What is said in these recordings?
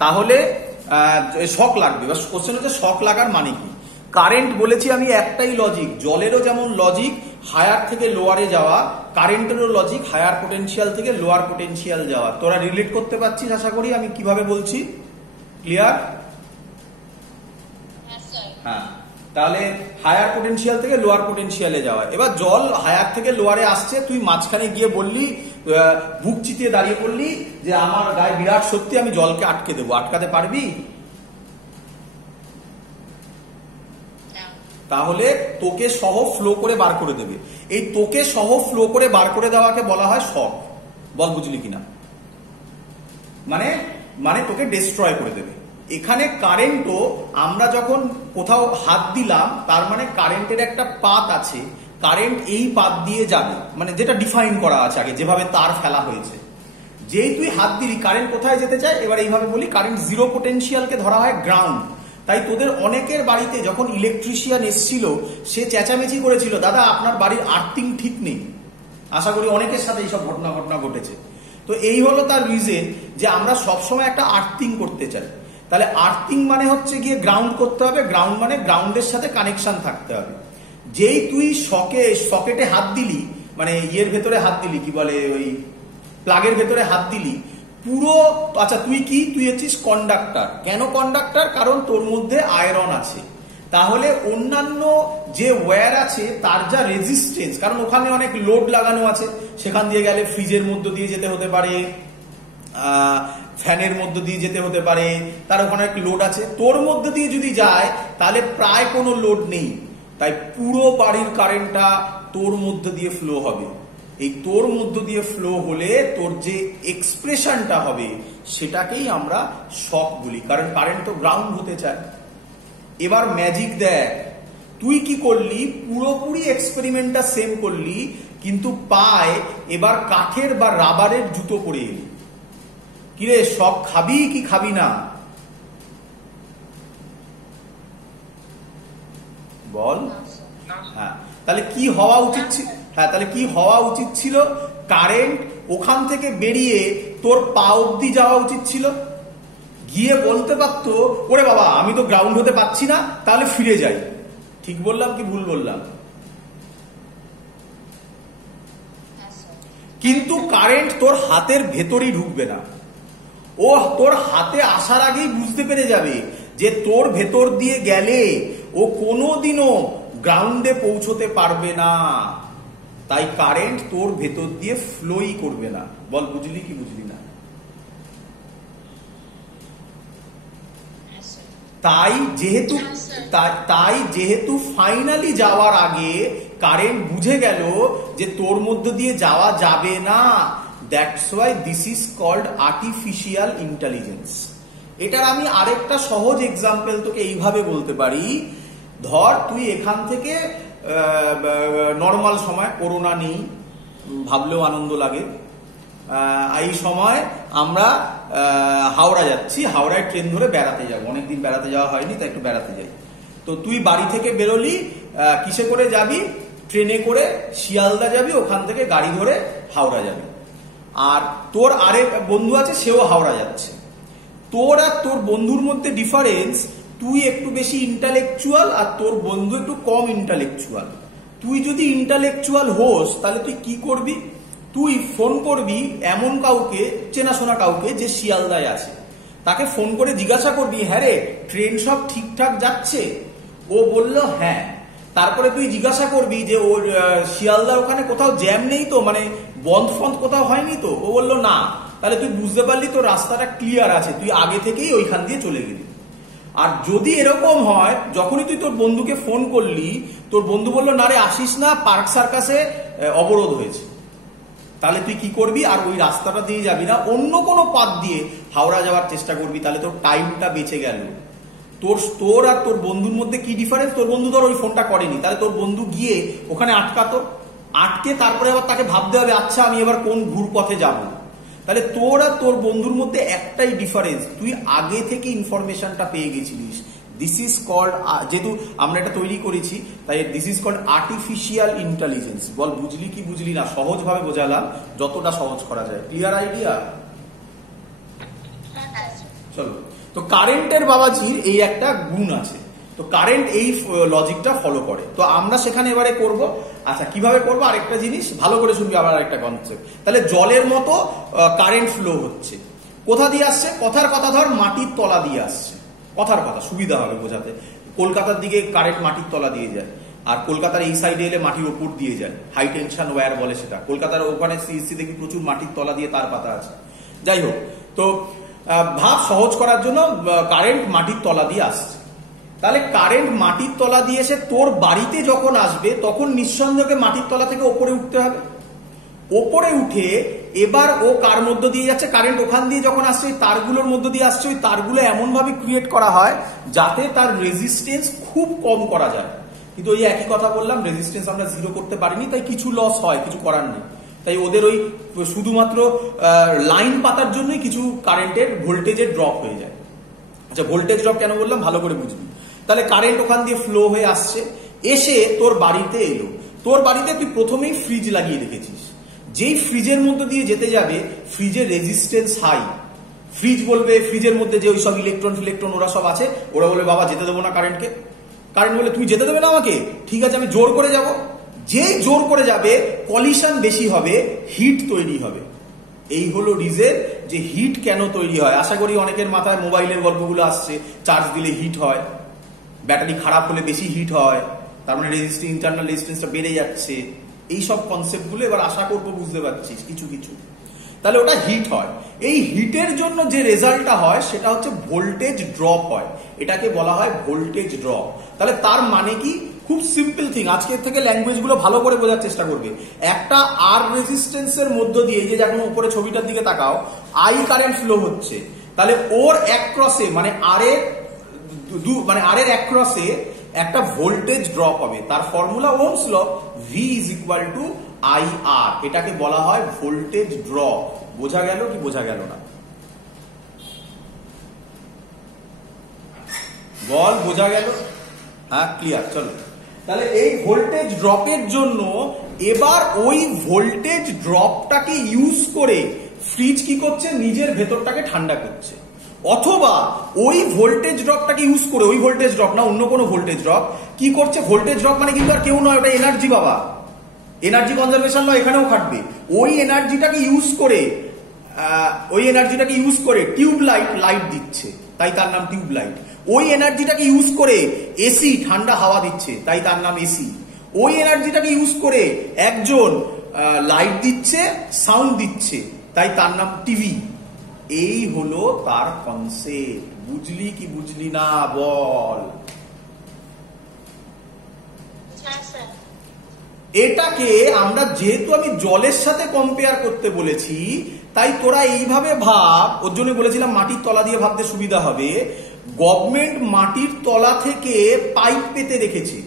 তাহলে শক লাগবে। এবার কোশ্চেন হচ্ছে শক লাগার মানে কি। কারেন্ট বলেছি আমি একটাই লজিক, জলেরও যেমন লজিক হায়ার থেকে লোয়ারে যাওয়া, কারেন্টেরও লজিক হায়ার পোটেনশিয়াল থেকে লোয়ার পোটেনশিয়াল যাওয়া। তোরা রিলেট করতে পারছিস আশা করি আমি কিভাবে বলছি, ক্লিয়ার? হ্যাঁ, তাহলে হায়ার পোটেনশিয়াল থেকে লোয়ার পোটেনশিয়ালে যাওয়া। এবার জল হায়ার থেকে লোয়ারে আসছে, তুই মাঝখানে গিয়ে বললি, বুক চিতিয়ে দাঁড়িয়ে পড়লি যে আমার গায়ে বিরাট সত্যি, আমি জলকে আটকে দেবো। আটকাতে পারবি? তাহলে তোকে সহ ফ্লো করে বার করে দেবে। এই তোকে সহ ফ্লো করে বার করে দেওয়াকে বলা হয় শক। বল বুঝলি কিনা? মানে তোকে ডিস্ট্রয় করে দেবে। এখানে কারেন্টও আমরা যখন কোথাও হাত দিলাম, তার মানে কারেন্টের একটা পাথ আছে, কারেন্ট এই পাথ দিয়ে যাবে, মানে যেটা ডিফাইন করা আছে আগে, যেভাবে তার ফেলা হয়েছে। যেই তুই হাত দিলি কারেন্ট কোথায় যেতে চায়, এবার এইভাবে বলি, কারেন্ট জিরো পোটেনশিয়ালকে ধরা হয় গ্রাউন্ড। তাই তোদের অনেকের বাড়িতে যখন ইলেকট্রিশিয়ান এসেছিল, সে চেঁচামেচি করেছিল, দাদা আপনার বাড়ির আর্থিং ঠিক নেই। আশা করি অনেকের সাথে এইসব ঘটনা ঘটেছে। তো এই হলো তার রিজন যে আমরা সবসময় একটা আর্থিং করতে চাই। তাহলে আর্থিং মানে হচ্ছে গিয়ে গ্রাউন্ড করতে হবে, গ্রাউন্ড মানে গ্রাউন্ডের সাথে কানেকশন থাকতে হবে। যেই তুই সকেটে হাত দিলি, মানে ইয়ের ভেতরে হাত দিলি, কি বলে ওই প্লাগের ভেতরে হাত দিলি, পুরো, আচ্ছা তুই হচ্ছিস কন্ডাক্টর। কেন কন্ডাক্টর? কারণ তোর মধ্যে আয়রন আছে। তাহলে অন্যান্য যে ওয়্যার আছে তার যা রেজিস্টেন্স, কারণ ওখানে অনেক লোড লাগানো আছে, সেখান দিয়ে গেলে ফ্রিজের মধ্য দিয়ে যেতে হতে পারে, ফ্যানের মধ্য দিয়ে যেতে হতে পারে, তার ওখানে এক লোড আছে। তোর মধ্য দিয়ে যদি যায় তাহলে প্রায় কোনো লোড নেই, তাই পুরো বাড়ির কারেন্টটা তোর মধ্য দিয়ে ফ্লো হবে। এই তোর মধ্য দিয়ে ফ্লো হলে তোর যে এক্সপ্রেশনটা হবে সেটাকেই আমরা শক বলি, কারণ কারেন্ট তো গ্রাউন্ড হতে চায়। এবার ম্যাজিক দেখ, তুই কি করলি, পুরোপুরি এক্সপেরিমেন্টটা সেম করলি, কিন্তু পায় এবার কাঠের বা রাবারের জুতো পরে এলি। কিরে, শক খাবি কি খাবি না? বল। হ্যাঁ, তাহলে কি হওয়া উচিত ছিল? তাহলে কি হওয়া উচিত ছিল? কারেন্ট ওখান থেকে বেরিয়ে তোর পা অব্দি যাওয়া উচিত ছিল, গিয়ে বলতে পারতো, ওরে বাবা আমি তো গ্রাউন্ড হতে পারছি না, তাহলে ফিরে যাই। ঠিক বললাম কি ভুল বললাম? কিন্তু কারেন্ট তোর হাতের ভেতরেই ঢুকবে না, ও তোর হাতে আসার আগেই বুঝতে পেরে যাবে যে তোর ভেতর দিয়ে গেলে ও কোনোদিনও গ্রাউন্ডে পৌঁছতে পারবে না। তাই কারেন্ট তোর ভেতর দিয়ে ফ্লোই করবে না। বল বুঝলি কি বুঝলি না? তাই যেহেতু ফাইনালি যাওয়ার আগে কারেন্ট বুঝে গেল যে তোর মধ্য দিয়ে যাওয়া যাবে না, that's why this is called artificial intelligence. এটার আমি আরেকটা সহজ এক্সাম্পল তোকে এইভাবে বলতে পারি। ধর তুই এখান থেকে নর্মাল সময়, করোনা নেই, ভাবলেও আনন্দ লাগে, এই সময় আমরা হাওড়া যাচ্ছি, হাওড়ায় ট্রেন ধরে বেড়াতে যাবো, অনেকদিন বেড়াতে যাওয়া হয়নি, তাই একটু বেড়াতে যাই। তো তুই বাড়ি থেকে বেরোলি, কিসে করে যাবি? ট্রেনে করে শিয়ালদা যাবি, ওখান থেকে গাড়ি ধরে হাওড়া যাবি। আর তোর আরেক বন্ধু আছে, সেও হাওড়া যাচ্ছে। তোর আর তোর বন্ধুর মধ্যে ডিফারেন্স, তুই একটু বেশি ইন্টালেকচুয়াল আর তোর বন্ধু একটু কম ইন্টালেকচুয়াল। তুই যদি ইন্টালেকচুয়াল হোস তাহলে তুই কি করবি? তুই ফোন করবি এমন কাউকে, চেনাশোনা কাউকে যে শিয়ালদায় আছে, তাকে ফোন করে জিজ্ঞাসা করবি, হ্যাঁ রে ট্রেন সব ঠিকঠাক যাচ্ছে? ও বলল হ্যাঁ। তারপরে তুই জিজ্ঞাসা করবি যে ওর শিয়ালদার ওখানে কোথাও জ্যাম নেই তো, মানে বন্ধ ফন্ধ কোথাও হয়নি তো? ও বললো না। তাহলে তুই বুঝতে পারলি তোর রাস্তাটা ক্লিয়ার আছে, তুই আগে থেকেই ওইখান দিয়ে চলে গেলি। আর যদি এরকম হয়, যখনই তুই তোর বন্ধুকে ফোন করলি, তোর বন্ধু বললো না রে আসিস না, পার্ক সার্কাসে অবরোধ হয়েছে, তাহলে তুই কি করবি? আর ওই রাস্তাটা দিয়ে যাবি না, অন্য কোনো পথ দিয়ে হাওড়া যাওয়ার চেষ্টা করবি, তাহলে তোর টাইমটা বেঁচে গেল। তোর আর তোর বন্ধুর মধ্যে কি ডিফারেন্স? তোর বন্ধু ধর ওই ফোনটা করেনি, তাহলে তোর বন্ধু গিয়ে ওখানে আটকাতো, আটকে তারপরে আবার তাকে ভাবতে হবে আচ্ছা আমি এবার কোন ঘুর পথে যাব। তাহলে তোর আর তোর বন্ধুর মধ্যে একটাই ডিফারেন্স, তুই আগে থেকে ইনফরমেশনটা পেয়ে গেছিলিস। দিস ইজ কল্ড, যেহেতু আমরা এটা তৈরি করেছি তাই this is called artificial intelligence. বল বুঝলি কি বুঝলি না? সহজভাবে বোঝালাম, যতটা সহজ করা যায়। Clear idea? চলো। তো কারেন্টের বাবাজির এই একটা গুণ আছে, তো কারেন্ট এই লজিকটা ফলো করে। তো আমরা সেখানে এবারে করব, আচ্ছা কিভাবে করব আরেকটা জিনিস ভালো করে শুনবি, আবার আরেকটা কনসেপ্ট। তাহলে জলের মতো কারেন্ট ফ্লো হচ্ছে, কোথা দিয়ে আসছে? কথার কথা ধর মাটির তলা দিয়ে আসছে, কথার কথা সুবিধা হবে বোঝাতে। কলকাতার দিকে কারেন্ট মাটির তলা দিয়ে যায়, আর কলকাতার এই সাইডে এলে মাটির ওপর দিয়ে যায়, হাই টেনশন ওয়্যার বলে সেটা। কলকাতার ওখানে সিএসসি দেখি প্রচুর মাটির তলা দিয়ে তার পাতা আছে। যাই হোক, তো ভাব সহজ করার জন্য কারেন্ট মাটির তলা দিয়ে আসছে। তাহলে কারেন্ট মাটির তলা দিয়ে এসে তোর বাড়িতে যখন আসবে তখন নিঃসন্দেহে মাটির তলা থেকে ওপরে উঠতে হবে। ওপরে উঠে এবার ও কার মধ্য দিয়ে যাচ্ছে? কারেন্ট ওখান দিয়ে যখন আসছে ওই তারগুলোর মধ্য দিয়ে আসছে, ওই তারগুলো এমন ভাবে ক্রিয়েট করা হয় যাতে তার রেজিস্ট্যান্স খুব কম করা যায়। কিন্তু ওই একই কথা বললাম, রেজিস্ট্যান্স আমরা জিরো করতে পারিনি, তাই কিছু লস হয়, কিছু করার নেই। তাই ওদের ওই শুধুমাত্র লাইন পাতার জন্যই কিছু কারেন্টের ভোল্টেজের ড্রপ হয়ে যায়। আচ্ছা, ভোল্টেজ ড্রপ কেন বললাম ভালো করে বুঝবি। তাহলে কারেন্ট ওখান দিয়ে ফ্লো হয়ে আসছে, এসে তোর বাড়িতে এলো। তোর বাড়িতে তুই প্রথমেই ফ্রিজ লাগিয়ে রেখেছিস, যেই ফ্রিজের মধ্যে দিয়ে যেতে যাবে ফ্রিজের রেজিস্ট্যান্স হাই। ফ্রিজ বলবে, ফ্রিজের মধ্যে যে ওই সব ইলেকট্রন ওরা সব আছে, ওরা বলবে বাবা যেতে দেবো না কারেন্টকে। কারেন্ট বলে তুমি যেতে দেবে না আমাকে, ঠিক আছে আমি জোর করে যাব। যেই জোর করে যাবে কলিশন বেশি হবে, হিট তৈরি হবে। এই হলো রিজন যে হিট কেন তৈরি হয়। আশা করি অনেকের মাথায় মোবাইলের গল্পগুলো আসছে, চার্জ দিলে হিট হয়, ব্যাটারি খারাপ হলে বেশি হিট হয়, তার মানে ইন্টারনাল রেজিস্ট্যান্সটা বেড়ে যাচ্ছে। এই সব কনসেপ্টগুলো এবার আশা করবো বুঝতে পারছিস কিছু কিছু। তাহলে ওটা হিট হয়, এই হিটের জন্য যে রেজাল্টটা হয় সেটা হচ্ছে ভোল্টেজ ড্রপ হয়, এটাকে বলা হয় ভোল্টেজ ড্রপ। তাহলে তার মানে কি? খুব সিম্পল থিং, আজকের থেকে ল্যাঙ্গুয়েজগুলো ভালো করে বোঝার চেষ্টা করবে। একটা আর রেজিস্ট্যান্সের মধ্য দিয়ে, যে যখন উপরে ছবিটার দিকে তাকাও, আই কারেন্ট ফ্লো হচ্ছে, তাহলে ওর এক ক্রসে মানে আর এর এক ক্রসে একটা ভোল্টেজ ড্রপ হবে। তার formula Ohm's law, V is equal to I R, এটাকে বলা হয় ভোল্টেজ ড্রপ। বোঝা গেল কি বোঝা গেল না? বল বোঝা গেল? হ্যাঁ, ক্লিয়ার। চলো, তাহলে এই ভোল্টেজ ড্রপের জন্য এবার ওই ভোল্টেজ ড্রপটাকে ইউজ করে ফ্রিজ কি করছে? নিজের ভেতরটাকে ঠান্ডা করছে। অথবা ওই ভোল্টেজ ড্রপটাকে ইউজ করে, ওই ভোল্টেজ ড্রপ না অন্য কোনো ভোল্টেজ ড্রপ কি করছে? ভোল্টেজ ড্রপ মানে কিন্তু আর কেউ নয়, ওটা এনার্জি বাবা, এনার্জি কনজারভেশন নয়, এখানেও খাটবে। ওই এনার্জিটাকে ইউজ করে টিউব লাইট দিচ্ছে, তাই তার নাম টিউব লাইট। ওই এনার্জিটাকে ইউজ করে এসি ঠান্ডা হাওয়া দিচ্ছে, তাই তার নাম এসি। ওই এনার্জিটাকে ইউজ করে একজন লাইট দিচ্ছে, সাউন্ড দিচ্ছে, তাই তার নাম টিভি। এই হলো তার কনসেপ্ট। বুঝলি কি বুঝলি না বল? এটাকে আমরা যেহেতু আমি জলের সাথে কম্পেয়ার করতে বলেছি, তাই তোরা এইভাবে ভাব। ওর জন্য বলেছিলাম মাটির তলা দিয়ে ভাবতে সুবিধা হবে। গভর্নমেন্ট মাটির তলা থেকে পাইপ পেতে রেখেছে,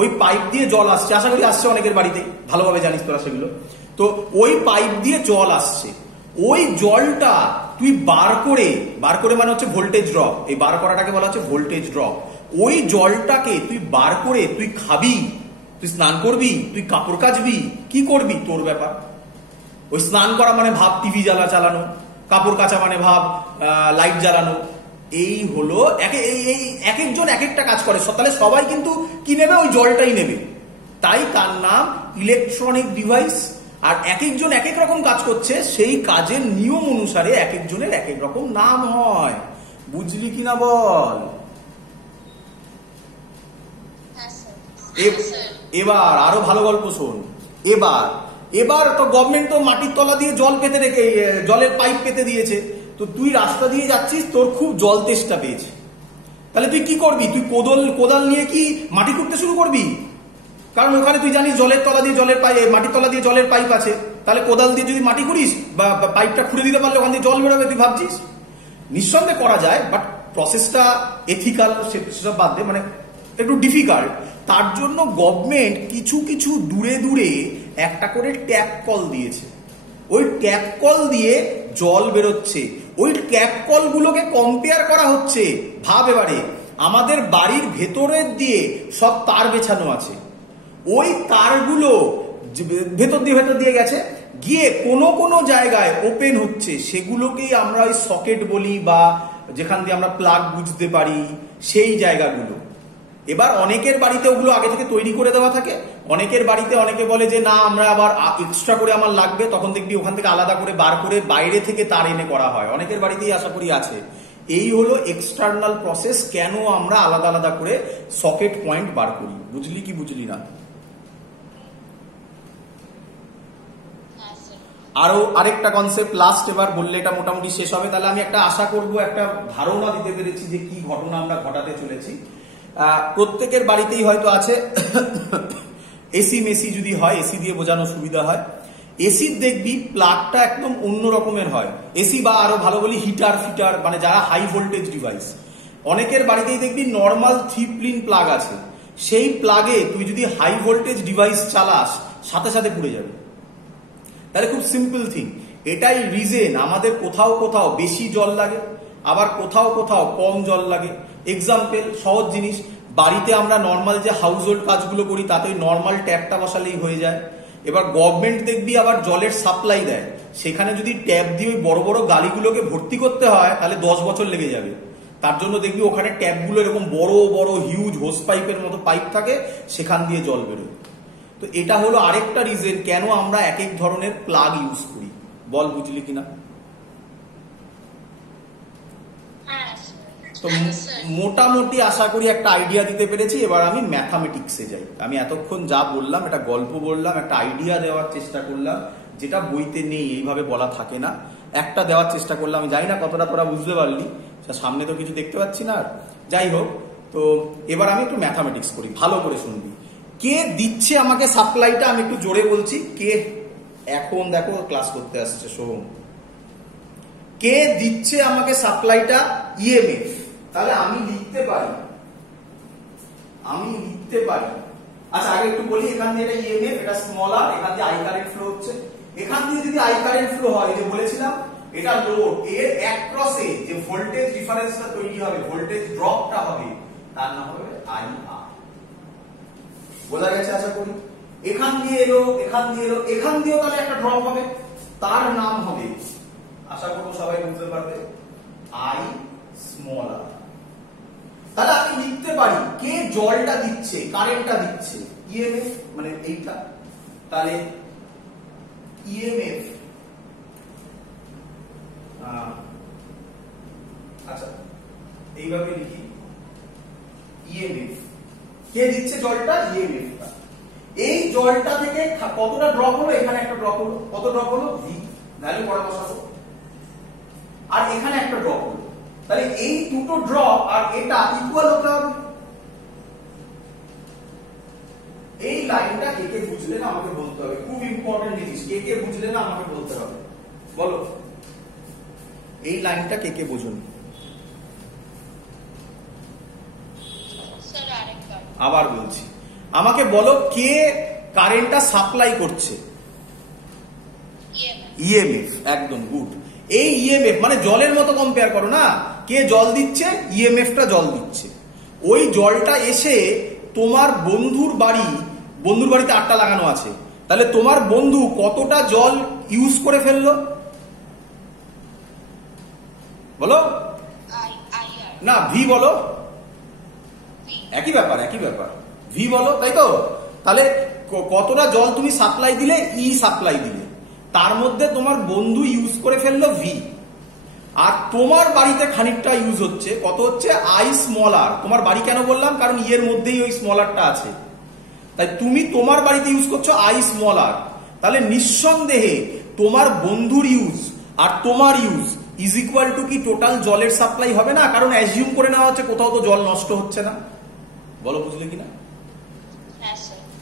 ওই পাইপ দিয়ে জল আসছে। আশা করি আসছে অনেকের বাড়িতে, ভালোভাবে জানিস তোরা সেগুলো। তো ওই পাইপ দিয়ে জল আসছে, ওই জলটা তুই বার করে মানে হচ্ছে ভোল্টেজ ড্রপ, এই বার করাটাকে বলা হচ্ছে ভোল্টেজ ড্রপ। ওই জলটাকে তুই বার করে তুই খাবি, তুই স্নান করবি, তুই কাপড় কাচবি, কি করবি তোর ব্যাপার। ওই স্নান করা মানে ভাব টিভি চালানো, কাপড় কাচা মানে ভাব লাইট জ্বালানো। এই হলো এক একজন এক একটা কাজ করে, তাহলে সবাই কিন্তু কি নেবে? ওই জলটাই নেবে, তাই তার নাম ইলেকট্রনিক ডিভাইস। আর এক একজন এক এক রকম কাজ করছে, সেই কাজের নিয়ম অনুসারে এক একজনের এক এক রকম নাম হয়। বুঝলি কিনা বল? এবার আরো ভালো গল্প শোন। এবার তো গভর্নমেন্ট তো মাটির তলা দিয়ে জল পেতে রেখে, জলের পাইপ পেতে দিয়েছে। তো তুই রাস্তা দিয়ে যাচ্ছিস, তোর খুব জল তেষ্টা পেয়েছে, তাহলে তুই কি করবি? তুই কোদাল নিয়ে কি মাটি খুঁড়তে শুরু করবি? কারণ ওখানে তুই জানিস জলের তলা দিয়ে মাটির তলা দিয়ে জলের পাইপ আছে। তাহলে কোদাল দিয়ে যদি মাটি খুঁড়িস বা পাইপটা খুঁড়ে দিতে পারলে ওখান দিয়ে জল বেরোবে, তুই ভাবছিস? নিঃসন্দেহে করা যায়, বাট প্রসেসটা এথিক্যাল সেসব বাদ দে, মানে একটু ডিফিকাল্ট। তার জন্য গভর্নমেন্ট কিছু কিছু দূরে একটা করে ট্যাপ কল দিয়েছে। ওই ট্যাপ কল দিয়ে জল বেরোচ্ছে, ওই ট্যাপ কল গুলোকে কম্পেয়ার করা হচ্ছে। ভাব এবারে, আমাদের বাড়ির ভেতরের দিয়ে সব তার বেছানো আছে, ওই তারগুলো ভেতর দিয়ে গেছে, গিয়ে কোনো জায়গায় ওপেন হচ্ছে, সেগুলোকেই আমরা ওই সকেট বলি বা যেখান দিয়ে আমরা প্লাগ বুঝতে পারি সেই জায়গাগুলো। এবার অনেকের বাড়িতে ওগুলো আগে থেকে তৈরি করে দেওয়া থাকে, অনেকের বাড়িতে অনেকে বলে যে না আমরা আবার এক্সট্রা করে আমার লাগবে, তখন দেখবি ওখান থেকে আলাদা করে বার করে বাইরে থেকে তার এনে করা হয়, অনেকের বাড়িতেই আশা করি আছে। এই হলো এক্সটার্নাল প্রসেস, কেন আমরা আলাদা আলাদা করে সকেট পয়েন্ট বার করি। বুঝলি কি বুঝলি না? আরো আরেকটা কনসেপ্ট লাস্ট এবার বললে এটা মোটামুটি শেষ হবে। তাহলে আমি একটা আশা করব একটা ধারণা দিতে পেরেছি যে কি ঘটনা আমরা ঘটাতে চলেছি। প্রত্যেকের বাড়িতেই হয়তো আছে এসি মেসি, যদি হয় এসি দিয়ে বোঝানো সুবিধা হয়। এসির দেখবি প্লাগটা একদম অন্য রকমের হয়, এসি বা আরো ভালো বলি হিটার ফিটার, মানে যারা হাই ভোল্টেজ ডিভাইস, অনেকের বাড়িতেই দেখবি নর্মাল 3 পিন প্লাগ আছে, সেই প্লাগে তুই যদি হাই ভোল্টেজ ডিভাইস চালাস সাথে সাথে পুড়ে যাবে। তাহলে খুব সিম্পল থিং, এটাই রিজন আমাদের কোথাও কোথাও বেশি জল লাগে, আবার কোথাও কোথাও কম জল লাগে। এক্সাম্পল, সহজ জিনিস, বাড়িতে আমরা নর্মাল যে হাউস হোল্ড কাজগুলো করি তাতে নর্মাল ট্যাপটা বসালেই হয়ে যায়। এবার গভর্নমেন্ট দেখবি আবার জলের সাপ্লাই দেয়, সেখানে যদি ট্যাপ দিয়ে ওই বড় বড় গাড়িগুলোকে ভর্তি করতে হয় তাহলে 10 বছর লেগে যাবে। তার জন্য দেখবি ওখানে ট্যাপগুলো এরকম বড় বড় হিউজ হোস পাইপের মতো পাইপ থাকে, সেখান দিয়ে জল বেরোয়। তো এটা হলো আরেকটা রিজন কেন আমরা এক এক ধরনের প্লাগ ইউজ করি। বল বুঝলি কিনা? তো মোটামুটি আশা করি একটা আইডিয়া দিতে পেরেছি। এবার আমি ম্যাথামেটিক্সে যাই। আমি এতক্ষণ যা বললাম এটা গল্প বললাম, একটা আইডিয়া দেওয়ার চেষ্টা করলাম, যেটা বইতে নেই, এইভাবে বলা থাকে না, একটা দেওয়ার চেষ্টা করলাম। আমি জানি না কতটা তোরা বুঝতে পারলি, সামনে তো কিছু দেখতে পাচ্ছি না। আর যাই হোক, তো এবার আমি একটু ম্যাথামেটিক্স করি, ভালো করে শুনবি। কে দিচ্ছে আমাকে সাপ্লাইটা, আমি একটু জোরে বলছি, কে এখন দেখো ক্লাস করতে আসছে সোম, কে দিচ্ছে আমাকে সাপ্লাইটা? ইএমএফ। তাহলে আমি লিখতে পারি, আচ্ছা আগে একটু বলি, এখান দিয়ে এটা ইএমএফ, এটা স্মল আর, এখান দিয়ে আই কারেন্ট ফ্লো হচ্ছে। এখান দিয়ে যদি আই কারেন্ট ফ্লো হয়, যে বলেছিলাম এটা লোড, এর অ্যাক্রসে যে ভোল্টেজ ডিফারেন্সটা তৈরি হবে, ভোল্টেজ ড্রপটা হবে, তার নাম হবে আই আর। বোঝা গেছে আশা করি? এখান দিয়ে এলো, এখান দিয়ে এলো, এখান দিয়েও তাহলে একটা ড্রপ হবে, তার নাম হবে, আশা করবো সবাই বুঝতে পারবে, আই স্মল আর। তাহলে আমি লিখতে পারি কে জলটা দিচ্ছে, কারেন্টটা দিচ্ছে, ইএমএফ মানে এইটা, তাহলে ইএমএফ, আচ্ছা এইভাবে লিখি, ইএমএফ কে দিচ্ছে জলটা, ইএমএফটা। এই জলটা থেকে কতটা ড্রপ হলো, এখানে একটা ড্রপ হলো, কত ড্রপ হলো, ভি, ভ্যালু পড়া বসাবো, আর এখানে একটা ড্রপ হলো। তাহলে এই দুটো ড্রপ আর এটা ইকুয়াল হতে হবে। এই লাইনটা কে কে বুঝলে না আমাকে বলতে হবে, খুব ইম্পর্টেন্ট জিনিস, কে কে বুঝলে না আমাকে বলতে হবে, বলো এই লাইনটা কে কে বুঝুন। আবার বলছি, আমাকে বলো কে কারেন্টটা সাপ্লাই করছে, ইএমএফ। একদম গুড। এই ইএমএফ মানে জলের মতো কম্পেয়ার করো না, কে জল দিচ্ছে, ইএমএফটা জল দিচ্ছে। ওই জলটা এসে তোমার বন্ধুর বাড়িতে আটটা লাগানো আছে, তাহলে তোমার বন্ধু কতটা জল ইউজ করে ফেললো বলো, না ভি বলো, একই ব্যাপার ভি বলো, তাই তো? তাহলে কতটা জল তুমি সাপ্লাই দিলে, ই সাপ্লাই দিলে, তার মধ্যে তোমার বন্ধু ইউজ করে ফেললো ভি, আর তোমার বাড়িতে খানিকটা ইউজ হচ্ছে, কত হচ্ছে, আই স্মল আর। তোমার বাড়ি কেন বললাম, কারণ ইয়ের মধ্যেই ওই স্মল আরটা আছে, তাই তুমি তোমার বাড়িতে ইউজ করছো আই স্মল আর। তাহলে নিঃসন্দেহে তোমার বন্ধুর ইউজ আর তোমার ইউজ ইজ ইকুয়াল টু কি টোটাল জলের সাপ্লাই হবে না? কারণ অ্যাজিউম করে নেওয়া হচ্ছে কোথাও তো জল নষ্ট হচ্ছে না। বলো বুঝলে কিনা?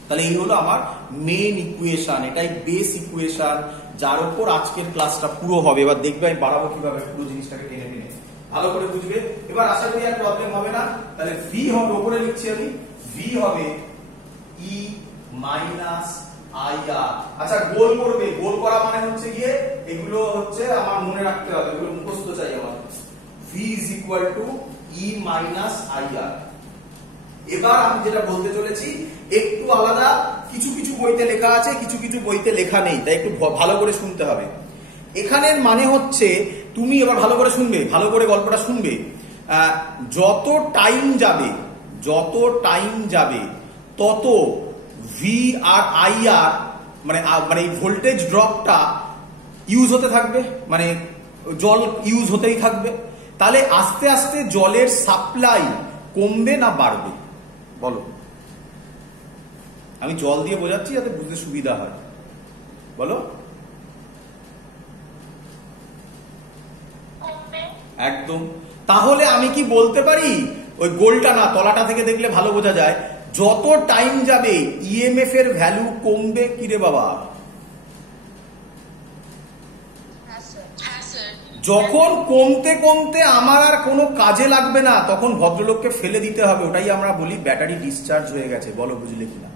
তাহলে এই হলো আমার মেন ইকুয়েশন, এটাই বেস ইকুয়েশন যার উপর আজকের ক্লাসটা পুরো হবে। এবার দেখবে আমি বাড়াবো কিভাবে পুরো জিনিসটাকে টেনে টেনে, ভালো করে বুঝবে। এবার আশা করি আর প্রবলেম হবে না। তাহলে ভি হবে, উপরে লিখছি আমি, ভি হবে ই মাইনাস আই আর। আচ্ছা গোল করবে, গোল করা মানে হচ্ছে গিয়ে এগুলো হচ্ছে আমার মনে রাখতে হবে, এগুলো মুখস্থ চাই আমার। V is equal to E minus I R. এবার আমি যেটা বলতে চলেছি একটু আলাদা, কিছু কিছু বইতে লেখা আছে, কিছু কিছু বইতে লেখা নেই, তাই একটু ভালো করে শুনতে হবে। এখানের মানে হচ্ছে তুমি এবার ভালো করে শুনবে, ভালো করে গল্পটা শুনবে। যত টাইম যাবে তত ভি আর আই আর মানে এই ভোল্টেজ ড্রপটা ইউজ হতে থাকবে, মানে জল ইউজ হতেই থাকবে। তাহলে আস্তে আস্তে জলের সাপ্লাই কমবে না বাড়বে? বলো। আমি জল দিয়ে বোঝাচ্ছি যাতে বুঝতে সুবিধা হয়। বলো। একদম। তাহলে আমি কি বলতে পারি, ওই গোলটা না, তলাটা থেকে দেখলে ভালো বোঝা যায়, যত টাইম যাবে ইএমএফ এর ভ্যালু কমবে? কি রে বাবা? যখন কমতে কমতে আমার আর কোনো কাজে লাগবে না, তখন ভদ্রলোককে ফেলে দিতে হবে। ওটাই আমরা বলি ব্যাটারি ডিসচার্জ হয়ে গেছে। বলো, বুঝলে কিনা?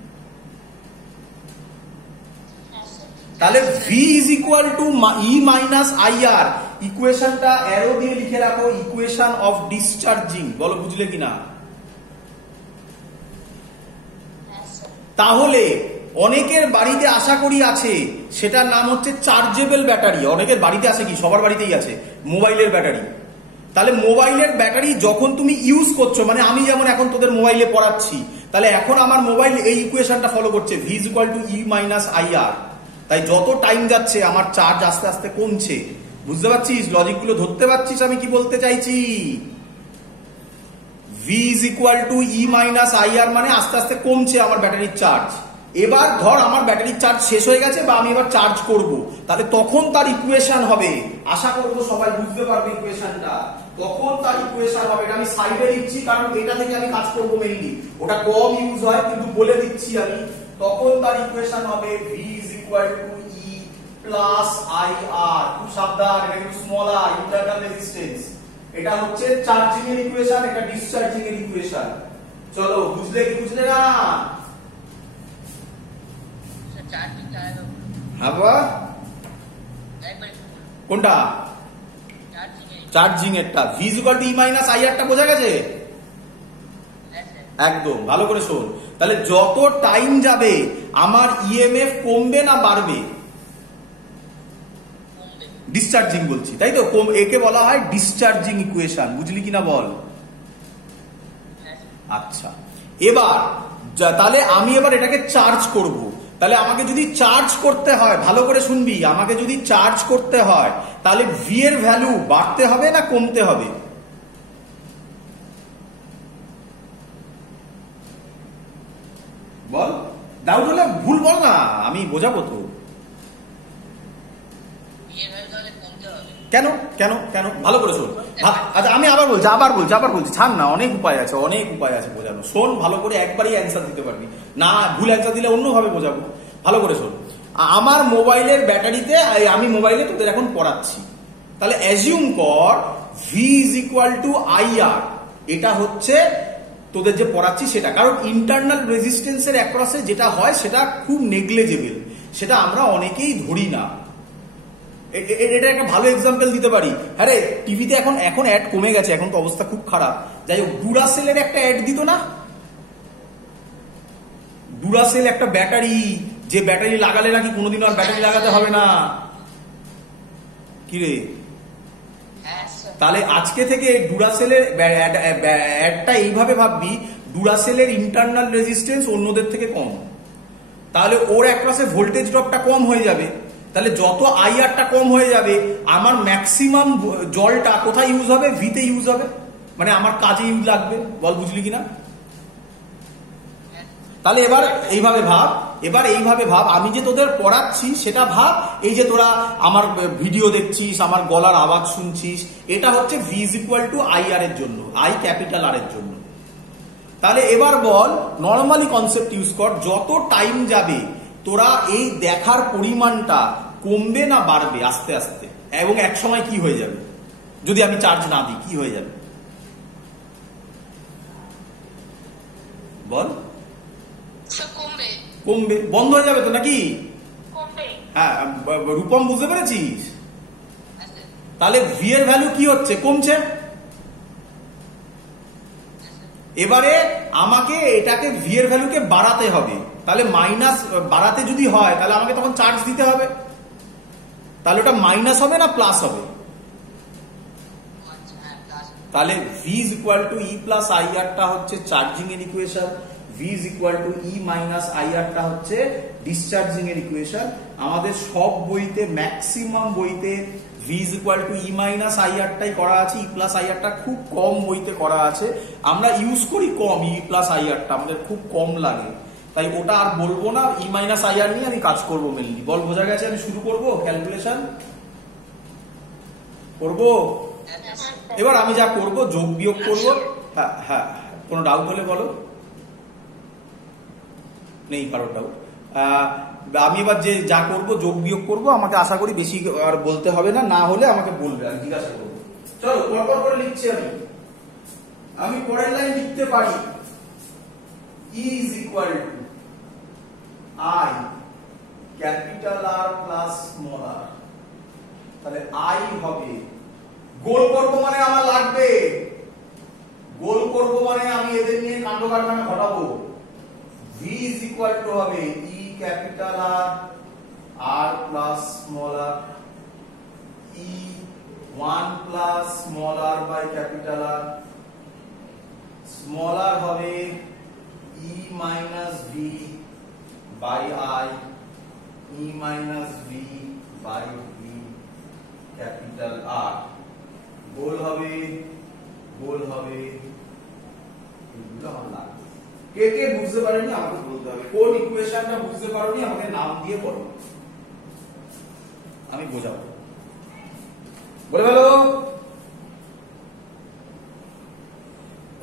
তাহলে V is equal to E minus I R, ইকুয়েশনটা অ্যারো দিয়ে লিখে রাখো, ইকুয়েশন অফ ডিসচার্জিং। বলো, বুঝলে কিনা? তাহলে অনেকের বাড়িতে আশা করি আছে, সেটার নাম হচ্ছে চার্জেবল ব্যাটারি। অনেকের বাড়িতে আছে, কি সবার বাড়িতেই আছে, মোবাইলের ব্যাটারি। তাহলে মোবাইলের ব্যাটারি যখন তুমি ইউজ করছো, মানে আমি যেমন এখন তোদের মোবাইলে পড়াচ্ছি, তাহলে এখন আমার মোবাইল এই ইকুয়েশনটা ফলো করছে, V is equal to E minus I R. তাই যত টাইম যাচ্ছে আমার চার্জ আস্তে আস্তে কমছে। বুঝতে পারছিস? লজিকগুলো ধরতে পারছিস আমি কি বলতে চাইছি? V is equal to E minus I R মানে আস্তে আস্তে কমছে আমার ব্যাটারির চার্জ। এবার ধর আমার ব্যাটারির চার্জ শেষ হয়ে গেছে, বা আমি এবার চার্জ করব, তাহলে তখন তার ইকুয়েশন হবে, আশা করবো সবাই বুঝতে পারবে ইকুয়েশনটা। তখন তার ইকুয়েশন হবে, এটা আমি সাইডে লিখছি কারণ এটা থেকে আমি কাজ করবো মেইনলি, ওটা কম ইউজ হয় কিন্তু বলে দিচ্ছি আমি। তখন তার ইকুয়েশন হবে V is equal to E plus I R. খুব সাবধান, এটা কিন্তু স্মল আর, ইন্টারনাল রেজিস্ট্যান্স। এটা হচ্ছে চার্জিং এর ইকুয়েশন, এটা ডিসচার্জিং এর ইকুয়েশন। চলো, বুঝলে কি বুঝলে না? হ্যাঁ বাবা, কোনটা? চার্জিং এরটা। V is equal to E minus I আরটা বোঝা গেছে? একদম, ভালো করে শোন। তাহলে যত টাইম যাবে আমার ইএমএফ কমবে না বাড়বে? ডিসচার্জিং বলছি, তাই তো? একে বলা হয় ডিসচার্জিং ইকুয়েশন। বুঝলি কিনা বল? আচ্ছা, এবার তাহলে আমি এবার এটাকে চার্জ করব। তাহলে আমাকে যদি চার্জ করতে হয়, ভালো করে শুনবি, আমাকে যদি চার্জ করতে হয় তাহলে ভি এর ভ্যালু বাড়তে হবে না কমতে হবে? বল, ডাউট হলে ভুল বল না, আমি বোঝাবো তো। কেন কেন কেন ভালো করে শোন। আচ্ছা, আমি আবার বলছি, ছাড় না, অনেক উপায় আছে বোঝানো। শোন ভালো করে, একবারই অ্যান্সার দিতে পারবি না, ভুল অ্যান্সার দিলে অন্যভাবে বোঝাবো। ভালো করে শোন। আমার মোবাইলের ব্যাটারিতে, আমি মোবাইলে তোদের এখন পড়াচ্ছি, তাহলে অ্যাজিউম কর V is equal to I R. এটা হচ্ছে তোদের যে পড়াচ্ছি সেটা, কারণ ইন্টারনাল রেজিস্ট্যান্সের অ্যাক্রসে যেটা হয় সেটা খুব নেগলেজেবল, সেটা আমরা অনেকেই ধরি না। এটা একটা ভালো এক্সাম্পল দিতে পারি। হ্যাঁ রে, টিভিতে এখন অ্যাড কমে গেছে, এখন তো অবস্থা খুব খারাপ। যাই হোক, ডুরাসেলের একটা অ্যাড দিত না? ডুরাসেল একটা ব্যাটারি, যে ব্যাটারি লাগালে নাকি কোনোদিন আর ব্যাটারি লাগাতে হবে না। কি রে? তাহলে আজকে থেকে ডুরাসেলের অ্যাডটা এইভাবে ভাববি, ডুরাসেলের ইন্টারনাল রেজিস্ট্যান্স অন্যদের থেকে কম, তাহলে ওর অ্যাক্রসে ভোল্টেজ ড্রপটা কম হয়ে যাবে। তাহলে যত আইআরটা কম হয়ে যাবে, আমার ম্যাক্সিমাম জলটা কোথায় ইউজ হবে? ভিতে ইউজ হবে, মানে আমার কাজে ইউজ লাগবে। বল, বুঝলি কিনা? তাহলে এবার এইভাবে ভাব, আমি যে তোদের পড়াচ্ছি সেটা ভাব, এই যে তোরা আমার ভিডিও দেখছিস, আমার গলার আওয়াজ শুনছিস, এটা হচ্ছে V is equal to I R এর জন্য, আই ক্যাপিটাল আর এর জন্য। তাহলে এবার বল, নর্মালি কনসেপ্ট ইউজ কর, যত টাইম যাবে তোরা এই দেখার পরিমাণটা কমবে না বাড়বে আস্তে আস্তে, এবং এক সময় কি হয়ে যাবে যদি আমি চার্জ না দিই? কি হয়ে যাবে বল? কমবে, বন্ধ হয়ে যাবে তো নাকি? হ্যাঁ, রূপম, বুঝতে পেরেছিস? তাহলে ভি এর ভ্যালু কি হচ্ছে? কমছে। এবারে আমাকে এটাকে ভি এর ভ্যালুকে বাড়াতে হবে, তাহলে মাইনাস বাড়াতে যদি হয় তাহলে আমাকে তখন চার্জ দিতে হবে। তাহলে ওটা মাইনাস হবে না প্লাস হবে? তাহলে V is equal to E plus I আরটা হচ্ছে চার্জিং এর equation, V is equal to E minus I আরটা হচ্ছে ডিসচার্জিং এর ইকুয়েশন। আমাদের সব বইতে ম্যাক্সিমাম বইতে V is equal to E minus I আরটাই করা আছে, ই প্লাস আই আরটা খুব কম বইতে করা আছে। আমরা ইউজ করি কম ই প্লাস আই আরটা, আমাদের খুব কম লাগে, তাই ওটা আর বলবো না। ই মাইনাস আই আর নিয়ে আমি কাজ করবো মেনলি। বল বোঝা গেছে? আমি শুরু করবো ক্যালকুলেশন করবো। এবার আমি যা করব যোগ বিয়োগ করবো। হ্যাঁ হ্যাঁ, কোনো ডাউট হলে বলো। নেই কারোর ডাউট? আমি এবার যে যা করবো যোগ বিয়োগ করবো, আমাকে আশা করি বেশি আর বলতে হবে না, না হলে আমাকে বলবে, আমি জিজ্ঞাসা করবো। চলো পরপর করে লিখছি। আমি পরের লাইন লিখতে পারি E is equal to I capital R plus small R. তাহলে আই হবে, গোল করবো মানে আমার লাগবে, গোল করবো মানে আমি এদের নিয়ে কাণ্ড কারখানা ঘটাবো। ভি ইজ ইকুয়াল টু হবে ই ক্যাপিটাল আর আর plus small R, E 1 plus small R by capital R, small R হবে E minus V by I, E minus V by V capital R. গোল হবে এগুলো আমার লাগবে। কে কে বুঝতে পারেনি আমাকে বলতে হবে, কোন ইকুয়েশনটা বুঝতে পারোনি আমাকে নাম দিয়ে বলো, আমি বোঝাবো। বলে বলো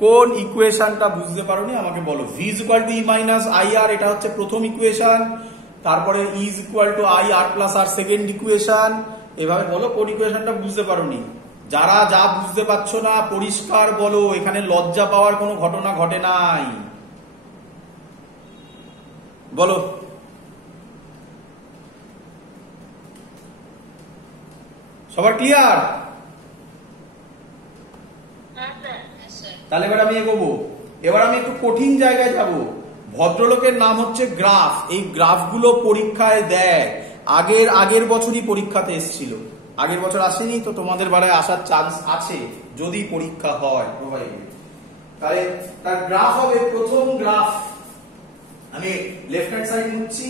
কোন ইকুয়েশনটা বুঝতে পারোনি আমাকে বলো। V is equal to E minus I R, এটা হচ্ছে প্রথম ইকুয়েশন। তারপরে E is equal to I R plus R second equation. এভাবে বলো কোন ইকুয়েশনটা বুঝতে পারোনি। যারা যা বুঝতে পারছো না পরিষ্কার বলো, এখানে লজ্জা পাওয়ার কোনো ঘটনা ঘটে নাই। বলো সবার ক্লিয়ার? তাহলে এবার আমি এগোবো। এবার আমি একটু কঠিন জায়গায় যাব। ভদ্রলোকের নাম হচ্ছে গ্রাফ। এই গ্রাফগুলো পরীক্ষায় দেয়, আগের বছরই পরীক্ষাতে এসেছিল। আগের বছর আসেনি তো তোমাদের বেলায় আসার চান্স আছে যদি পরীক্ষা হয় প্রোভাইডেড। তাহলে তার গ্রাফ হবে, প্রথম গ্রাফ আমি লেফট হ্যান্ড সাইড মুছছি,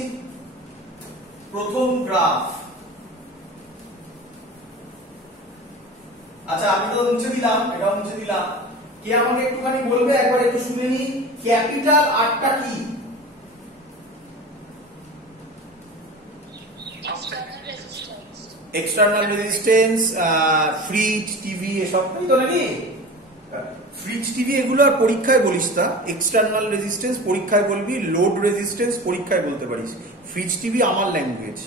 প্রথম গ্রাফ। আচ্ছা আমি তো মুছে দিলাম, এটাও মুছে দিলাম। কে আমাকে একটুখানি বলবে, একবার একটু শুনে নি, ক্যাপিটাল আরটা কি? এক্সটার্নাল রেজিস্ট্যান্স, ফ্রিজ, টিভি এসব তো নাকি? ফ্রিজ, টিভি এগুলো আর পরীক্ষায় বলিস না। এক্সটার্নাল রেজিস্ট্যান্স পরীক্ষায় বলবি, লোড রেজিস্ট্যান্স পরীক্ষায় বলতে পারিস। ফ্রিজ, টিভি আমার ল্যাঙ্গুয়েজ।